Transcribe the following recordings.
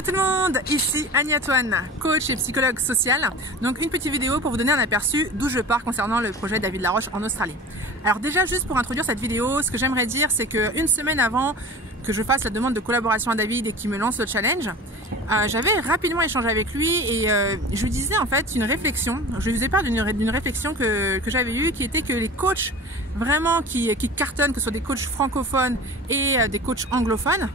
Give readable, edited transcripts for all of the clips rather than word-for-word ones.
Hello tout le monde, ici Agnès-Antoine, coach et psychologue social. Donc une petite vidéo pour vous donner un aperçu d'où je pars concernant le projet David Laroche en Australie. Alors déjà juste pour introduire cette vidéo, ce que j'aimerais dire c'est qu'une semaine avant que je fasse la demande de collaboration à David et qu'il me lance le challenge, j'avais rapidement échangé avec lui et je lui disais en fait une réflexion, je lui faisais part d'une réflexion que j'avais eue qui était que les coachs vraiment qui cartonnent, que ce soit des coachs francophones et des coachs anglophones,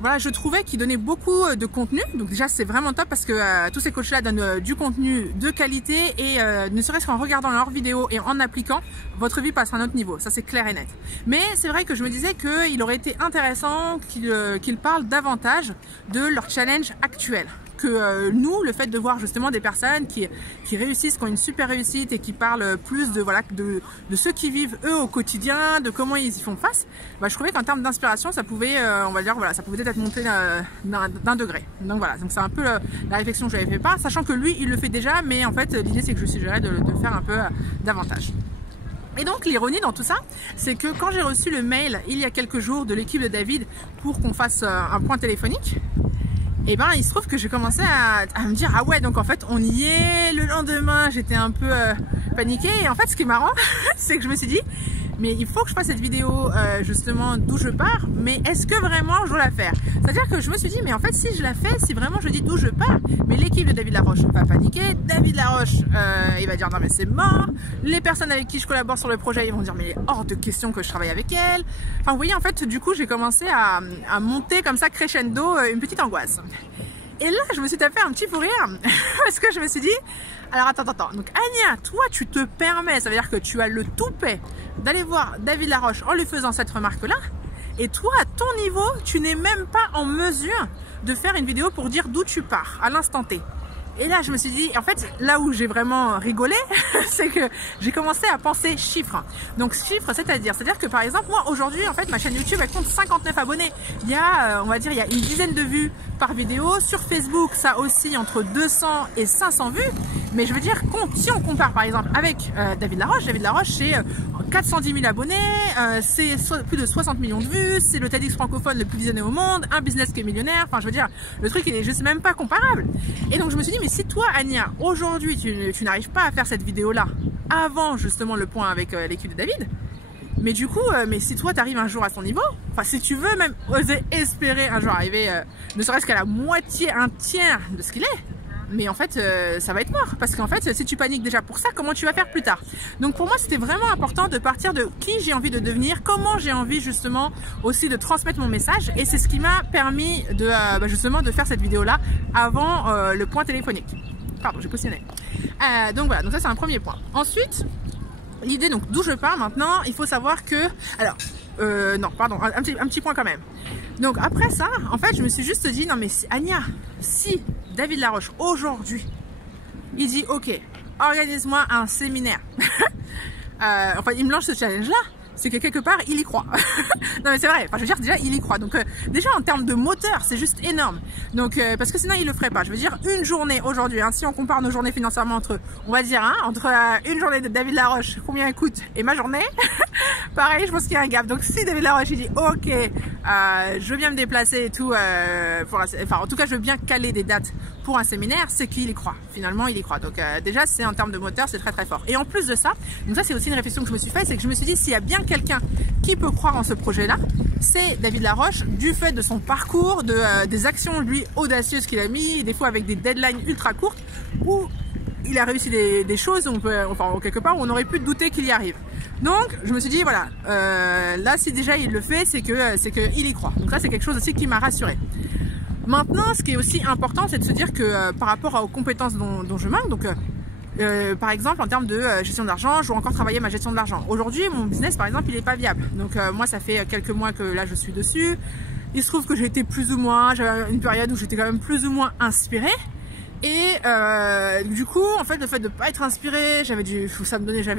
voilà, je trouvais qu'ils donnaient beaucoup de contenu, donc déjà c'est vraiment top parce que tous ces coachs-là donnent du contenu de qualité et ne serait-ce qu'en regardant leurs vidéos et en appliquant, votre vie passe à un autre niveau, ça c'est clair et net. Mais c'est vrai que je me disais qu'il aurait été intéressant qu'ils parlent davantage de leur challenge actuel. Que nous, le fait de voir justement des personnes qui réussissent, qui ont une super réussite et qui parlent plus de ceux qui vivent eux au quotidien, de comment ils y font face, bah, je trouvais qu'en termes d'inspiration, ça pouvait, on va dire, voilà, ça pouvait être monté d'un degré. Donc voilà, donc c'est un peu la réflexion que j'avais fait part, sachant que lui, il le fait déjà, mais en fait, l'idée c'est que je suggérais de le faire un peu davantage. Et donc l'ironie dans tout ça, c'est que quand j'ai reçu le mail il y a quelques jours de l'équipe de David pour qu'on fasse un point téléphonique, et ben il se trouve que j'ai commencé à me dire ah ouais, donc en fait on y est. Le lendemain j'étais un peu paniquée et en fait ce qui est marrant c'est que je me suis dit mais il faut que je fasse cette vidéo justement d'où je pars, mais est-ce que vraiment je dois la faire? C'est-à-dire que je me suis dit mais en fait si je la fais, si vraiment je dis d'où je pars, mais l'équipe de David Laroche va paniquer, David Laroche il va dire non mais c'est mort, les personnes avec qui je collabore sur le projet ils vont dire mais il est hors de question que je travaille avec elle. Enfin vous voyez en fait du coup j'ai commencé à monter comme ça crescendo une petite angoisse. Et là, je me suis tapé un petit fou rire parce que je me suis dit, alors attends, donc Anya, toi tu te permets, ça veut dire que tu as le toupet d'aller voir David Laroche en lui faisant cette remarque-là, et toi à ton niveau, tu n'es même pas en mesure de faire une vidéo pour dire d'où tu pars à l'instant T. Et là, je me suis dit, en fait, là où j'ai vraiment rigolé, c'est que j'ai commencé à penser chiffres. Donc chiffres, c'est-à-dire que par exemple, moi aujourd'hui, en fait, ma chaîne YouTube, elle compte 59 abonnés. Il y a, on va dire, il y a une dizaine de vues par vidéo. Sur Facebook, ça oscille entre 200 et 500 vues. Mais je veux dire, si on compare par exemple avec David Laroche, c'est 410 000 abonnés, c'est plus de 60 millions de vues, c'est le TEDx francophone le plus visionné au monde, un business qui est millionnaire. Enfin, je veux dire, le truc, il est juste même pas comparable. Et donc, je me suis dit, mais si toi, Anya, aujourd'hui, tu n'arrives pas à faire cette vidéo-là avant justement le point avec l'équipe de David, mais du coup, mais si toi, tu arrives un jour à son niveau, enfin, si tu veux même oser espérer un jour arriver, ne serait-ce qu'à la moitié, un tiers de ce qu'il est, mais en fait ça va être mort parce qu'en fait si tu paniques déjà pour ça, comment tu vas faire plus tard? Donc pour moi c'était vraiment important de partir de qui j'ai envie de devenir, comment j'ai envie justement aussi de transmettre mon message, et c'est ce qui m'a permis de justement de faire cette vidéo là avant le point téléphonique. Pardon, j'ai positionné. Donc voilà, donc ça c'est un premier point. Ensuite l'idée, donc d'où je pars maintenant, il faut savoir que alors non pardon, un petit point quand même. Donc après ça, en fait je me suis juste dit non mais Anya, si David Laroche aujourd'hui il dit ok, organise-moi un séminaire enfin il me lance ce challenge là, c'est que quelque part il y croit. Non mais c'est vrai, enfin je veux dire déjà il y croit, donc déjà en termes de moteur c'est juste énorme, donc parce que sinon il le ferait pas. Je veux dire une journée aujourd'hui, hein, si on compare nos journées financièrement entre, on va dire hein, entre une journée de David Laroche, combien elle coûte, et ma journée pareil, je pense qu'il y a un gap. Donc si David Laroche il dit ok, je veux bien me déplacer et tout, enfin en tout cas je veux bien caler des dates pour un séminaire, c'est qu'il y croit, finalement il y croit. Donc déjà c'est en termes de moteur c'est très très fort. Et en plus de ça, donc ça c'est aussi une réflexion que je me suis faite, c'est que je me suis dit s'il y a bien quelqu'un qui peut croire en ce projet là, c'est David Laroche, du fait de son parcours, des actions lui audacieuses qu'il a mis, des fois avec des deadlines ultra courtes où il a réussi des choses enfin quelque part où on aurait pu douter qu'il y arrive. Donc je me suis dit voilà, là si déjà il le fait, c'est que il y croit. Donc ça c'est quelque chose aussi qui m'a rassurée. Maintenant ce qui est aussi important c'est de se dire que par rapport aux compétences dont je manque, donc par exemple en termes de gestion d'argent, je dois encore travailler ma gestion de l'argent. Aujourd'hui mon business par exemple il est pas viable, donc moi ça fait quelques mois que là je suis dessus. Il se trouve que j'ai été plus ou moins, j'avais une période où j'étais quand même plus ou moins inspirée. Et du coup, en fait, le fait de pas être inspiré, j'avais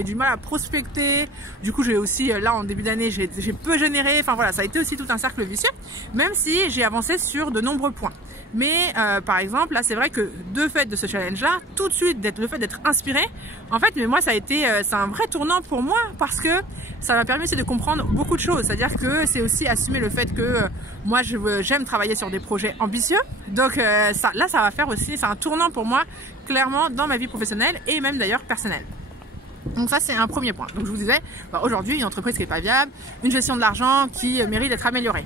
du mal à prospecter. Du coup, j'ai aussi, là, en début d'année, j'ai peu généré. Enfin voilà, ça a été aussi tout un cercle vicieux, même si j'ai avancé sur de nombreux points. Mais par exemple, là, c'est vrai que de fait de ce challenge-là, tout de suite, le fait d'être inspiré, en fait, mais moi, ça a été, c'est un vrai tournant pour moi parce que ça m'a permis aussi de comprendre beaucoup de choses. C'est-à-dire que c'est aussi assumer le fait que moi, j'aime travailler sur des projets ambitieux. Donc là, ça va faire aussi, c'est un tournant pour moi, clairement, dans ma vie professionnelle et même d'ailleurs personnelle. Donc ça, c'est un premier point. Donc je vous disais, aujourd'hui, une entreprise qui n'est pas viable, une gestion de l'argent qui mérite d'être améliorée.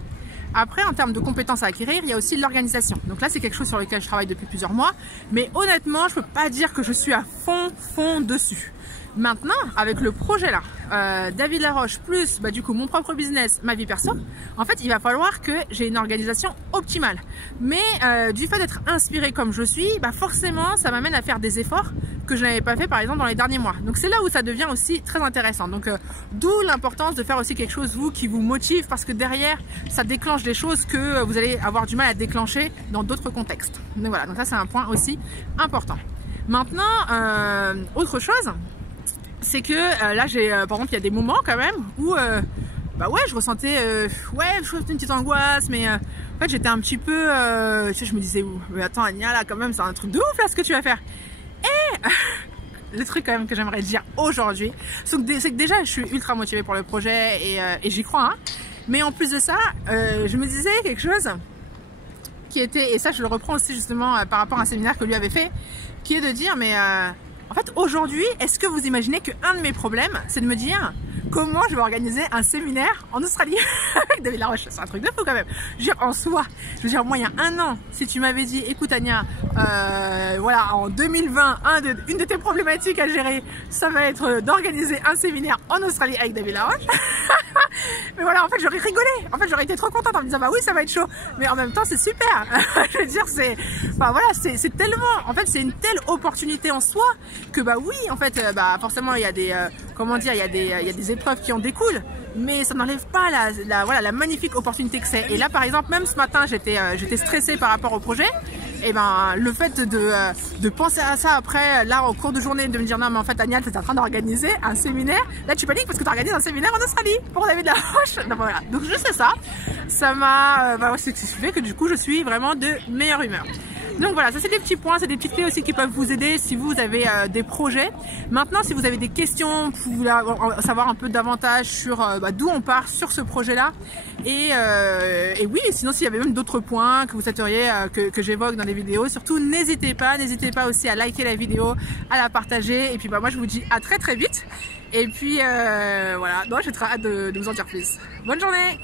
Après, en termes de compétences à acquérir, il y a aussi l'organisation. Donc là, c'est quelque chose sur lequel je travaille depuis plusieurs mois. Mais honnêtement, je peux pas dire que je suis à fond dessus. Maintenant, avec le projet là, David Laroche plus du coup mon propre business, ma vie perso, en fait, il va falloir que j'ai une organisation optimale. Mais du fait d'être inspirée comme je suis, forcément, ça m'amène à faire des efforts que je n'avais pas fait par exemple dans les derniers mois. Donc c'est là où ça devient aussi très intéressant. Donc d'où l'importance de faire aussi quelque chose vous qui vous motive parce que derrière, ça déclenche des choses que vous allez avoir du mal à déclencher dans d'autres contextes. Donc voilà, donc ça c'est un point aussi important. Maintenant, autre chose, c'est que là par exemple il y a des moments quand même où ouais je ressentais une petite angoisse, mais en fait j'étais un petit peu je me disais mais attends Ania, là quand même c'est un truc de ouf là ce que tu vas faire. Et le truc quand même que j'aimerais dire aujourd'hui, c'est que déjà je suis ultra motivée pour le projet et j'y crois, hein. Mais en plus de ça, je me disais quelque chose qui était, et ça je le reprends aussi justement par rapport à un séminaire que lui avait fait, qui est de dire mais en fait aujourd'hui, est-ce que vous imaginez qu'un de mes problèmes c'est de me dire comment je vais organiser un séminaire en Australie avec David Laroche? C'est un truc de fou quand même. Je veux dire, en soi, je veux dire, moi il y a un an, si tu m'avais dit écoute Ania, voilà, en 2020, une de tes problématiques à gérer, ça va être d'organiser un séminaire en Australie avec David Laroche. Mais voilà, en fait j'aurais rigolé, en fait j'aurais été trop contente en me disant bah oui ça va être chaud, mais en même temps c'est super. Je veux dire, c'est voilà, c'est tellement, en fait c'est une telle opportunité en soi que oui en fait forcément il y a des comment dire, il y a des épreuves qui en découlent, mais ça n'enlève pas voilà, la magnifique opportunité que c'est. Et là par exemple, même ce matin j'étais stressée par rapport au projet, et le fait de penser à ça après, là en cours de journée, de me dire non mais en fait Ania, tu es en train d'organiser un séminaire, là tu paniques parce que tu organises un séminaire en Australie pour David Laroche. Donc voilà, donc je sais ça m'a c'est ce qui fait que du coup je suis vraiment de meilleure humeur. Donc voilà, ça c'est des petits points, c'est des petites clés aussi qui peuvent vous aider si vous avez des projets. Maintenant, si vous avez des questions, vous voulez savoir un peu davantage sur d'où on part sur ce projet-là. Et oui, sinon s'il y avait même d'autres points que vous souhaiteriez que j'évoque dans les vidéos, surtout n'hésitez pas aussi à liker la vidéo, à la partager. Et puis moi je vous dis à très vite. Et puis voilà, j'ai très hâte de vous en dire plus. Bonne journée!